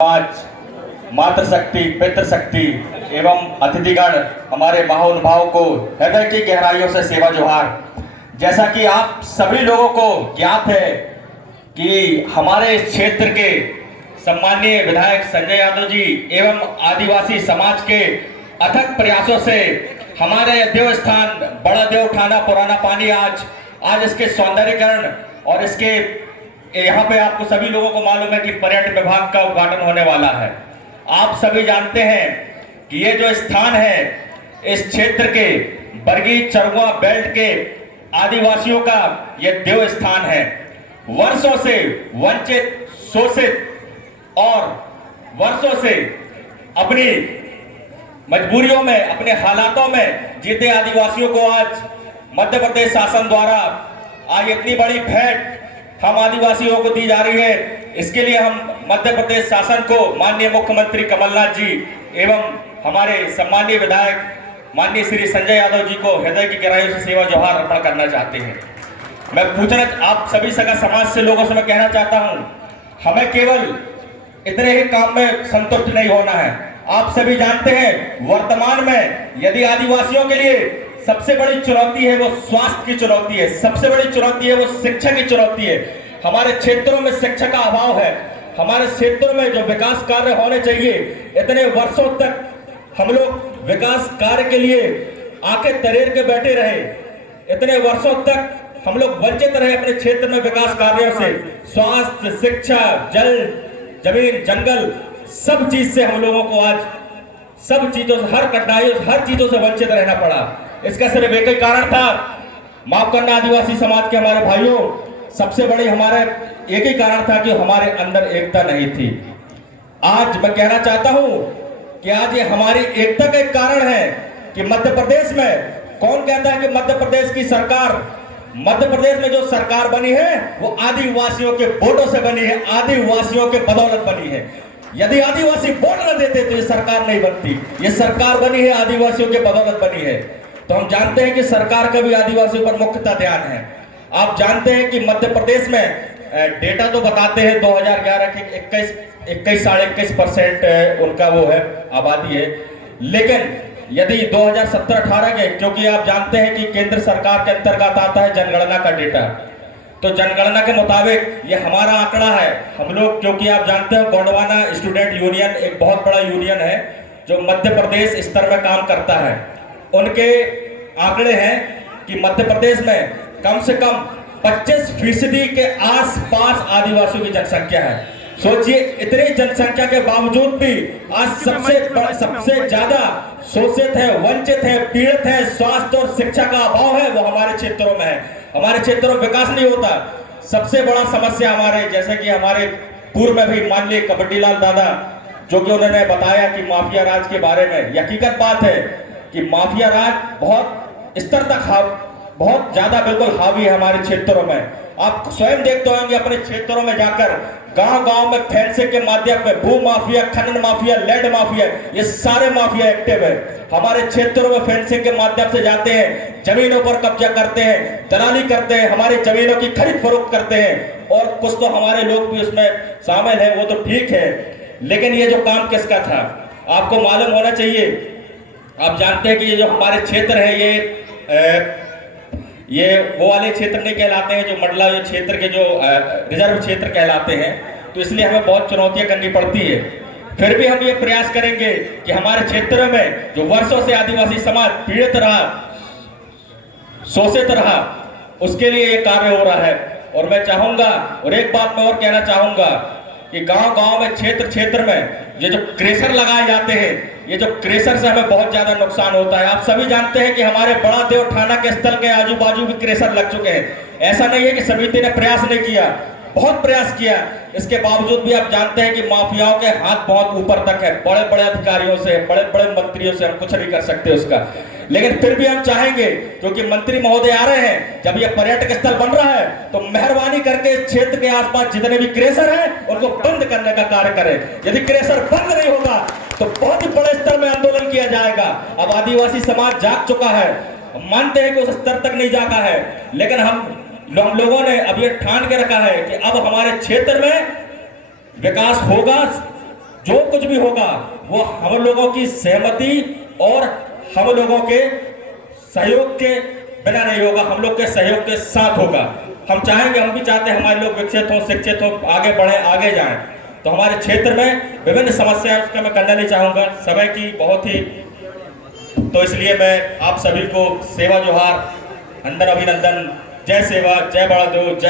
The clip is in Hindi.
आज मातृशक्ति, पितृशक्ति एवं अतिथिगण हमारे महानुभाव को हृदय की गहराइयों से सेवा जोहार। जैसा कि आप सभी लोगों को ज्ञात है कि हमारे इस क्षेत्र के सम्माननीय विधायक संजय यादव जी एवं आदिवासी समाज के अथक प्रयासों से हमारे देव स्थान बड़ा देव थाना पुराना पानी आज इसके सौंदर्यीकरण और इसके यहाँ पे आपको सभी लोगों को मालूम है कि पर्यटन विभाग का उद्घाटन होने वाला है। आप सभी जानते हैं कि ये जो स्थान है इस क्षेत्र के बरगी चरवा बेल्ट के आदिवासियों का ये देव स्थान है। वर्षों से वंचित, शोषित और वर्षों से अपनी मजबूरियों में, अपने हालातों में जीते आदिवासियों को आज मध्य प्रदेश शासन द्वारा आज इतनी बड़ी भेंट हम आदिवासियों को दी जा रही है। इसके लिए हम मध्य प्रदेश शासन को माननीय मुख्यमंत्री कमलनाथ जी एवं हमारे सम्माननीय विधायक माननीय श्री संजय यादव जी को हृदय की गहराइयों से सेवा जोहार अर्पण करना चाहते हैं। मैं पूछना आप सभी सगा समाज से लोगों से मैं कहना चाहता हूं, हमें केवल इतने ही काम में संतुष्ट नहीं होना है। आप सभी जानते हैं वर्तमान में यदि आदिवासियों के लिए सबसे बड़ी चुनौती है वो स्वास्थ्य की चुनौती है, सबसे बड़ी चुनौती है वो शिक्षा की चुनौती है। हमारे क्षेत्रों में शिक्षा का अभाव है। हमारे क्षेत्रों में जो विकास कार्य होने चाहिए, इतने वर्षों तक हम लोग विकास कार्य के लिए आके तरेर के बैठे रहे, इतने वर्षों तक हम लोग वंचित रहे अपने क्षेत्र में विकास कार्यों से। स्वास्थ्य, शिक्षा, जल, जमीन, जंगल, सब चीज से हम लोगों को आज सब चीजों से, हर कठिनाइयों, हर चीजों से वंचित रहना पड़ा। इसका सिर्फ एक ही कारण था, माफ करना आदिवासी समाज के हमारे भाइयों, सबसे बड़ी हमारा एक ही कारण था कि हमारे अंदर एकता नहीं थी। आज मैं कहना चाहता हूं कि आज ये हमारी एकता का एक कारण है कि मध्य प्रदेश में कौन कहता है कि मध्य प्रदेश की सरकार, मध्य प्रदेश में जो सरकार बनी है वो आदिवासियों के वोटों से बनी है, आदिवासियों के बदौलत बनी है। यदि आदिवासी वोट न देते तो ये सरकार नहीं बनती। ये सरकार बनी है आदिवासियों के बदौलत बनी है। तो हम जानते हैं कि सरकार का भी आदिवासियों पर मुख्यतः ध्यान है। आप जानते हैं कि मध्य प्रदेश में डेटा तो बताते हैं 2011 के 21-21.5% उनका वो है आबादी है, लेकिन यदि 2017-18 के, क्योंकि आप जानते हैं कि केंद्र सरकार के अंतर्गत आता है जनगणना का डेटा, तो जनगणना के मुताबिक ये हमारा आंकड़ा है। हम लोग, क्योंकि आप जानते हैं गोंडवाना स्टूडेंट यूनियन एक बहुत बड़ा यूनियन है जो मध्य प्रदेश स्तर में काम करता है, उनके आंकड़े हैं कि मध्य प्रदेश में कम से कम 25% के आसपास आदिवासियों की जनसंख्या है। सोचिए, इतनी जनसंख्या के बावजूद भी आज सबसे ज्यादा शोषित है, वंचित है, पीड़ित है, स्वास्थ्य और शिक्षा का अभाव है वो हमारे क्षेत्रों में है। हमारे क्षेत्रों में विकास नहीं होता। सबसे बड़ा समस्या हमारे, जैसे कि हमारे पूर्व में भी माननीय कबड्डी लाल दादा जो कि उन्होंने बताया कि माफिया राज के बारे में, हकीकत बात है कि माफिया राज बहुत स्तर तक बहुत ज्यादा बिल्कुल हावी है हमारे क्षेत्रों में। आप स्वयं देखते होंगे अपने क्षेत्रों में जाकर, गांव-गांव में फैंसे के माध्यम में भू माफिया, खनन माफिया, लैंड माफिया, ये सारे माफिया एक्टिव है। हमारे क्षेत्रों में फेंसिंग के माध्यम से जाते हैं, जमीनों पर कब्जा करते हैं, दलाली करते हैं, हमारी जमीनों की खरीद फरोख्त करते हैं, और कुछ तो हमारे लोग भी उसमें शामिल है, वो तो ठीक है, लेकिन ये जो काम किसका था आपको मालूम होना चाहिए। आप जानते हैं कि ये जो हमारे क्षेत्र है ये वो वाले क्षेत्र नहीं कहलाते हैं जो मंडला क्षेत्र के जो रिजर्व क्षेत्र कहलाते हैं, तो इसलिए हमें बहुत चुनौतियां करनी पड़ती है। फिर भी हम ये प्रयास करेंगे कि हमारे क्षेत्र में जो वर्षों से आदिवासी समाज पीड़ित रहा, शोषित रहा, उसके लिए ये कार्य हो रहा है। और मैं चाहूंगा, और एक बात मैं और कहना चाहूंगा कि गांव-गांव में, क्षेत्र में ये जो क्रेशर लगाए जाते हैं, ये जो क्रेशर से हमें बहुत ज्यादा नुकसान होता है। आप सभी जानते हैं कि हमारे बड़ा देव थाना के स्थल के आजू बाजू भी क्रेशर लग चुके हैं। ऐसा नहीं है कि समिति ने प्रयास नहीं किया, बहुत प्रयास किया, इसके बावजूद भी आप जानते हैं कि माफियाओं के हाथ बहुत ऊपर तक है। बड़े बड़े अधिकारियों से, बड़े बड़े मंत्रियों से हम कुछ नहीं कर सकते उसका, लेकिन फिर भी हम चाहेंगे, क्योंकि मंत्री महोदय आ रहे हैं, जब यह पर्यटक स्थल बन रहा है तो मेहरबानी करके इस क्षेत्र के आसपास जितने भी क्रेशर हैं उनको बंद करने का कार्य करें। यदि क्रेशर बंद नहीं होगा तो बहुत ही बड़े स्तर में आंदोलन किया जाएगा। अब आदिवासी समाज जाग चुका है, मानते हैं कि उस स्तर तक नहीं जागा है, लेकिन हम लोगों ने अब ये ठान के रखा है कि अब हमारे क्षेत्र में विकास होगा, जो कुछ भी होगा वो हम लोगों की सहमति और हम लोगों के सहयोग के बिना नहीं होगा, हम लोग के सहयोग के साथ होगा। हम चाहेंगे, हम भी चाहते हैं हमारे लोग विकसित हो, शिक्षित हो, आगे बढ़े, आगे जाएं। तो हमारे क्षेत्र में विभिन्न समस्याएं उसका मैं करना नहीं चाहूँगा, समय की बहुत ही, तो इसलिए मैं आप सभी को सेवा जोहार, अंदर अभिनंदन, जय सेवा, जय बड़ा देव, जय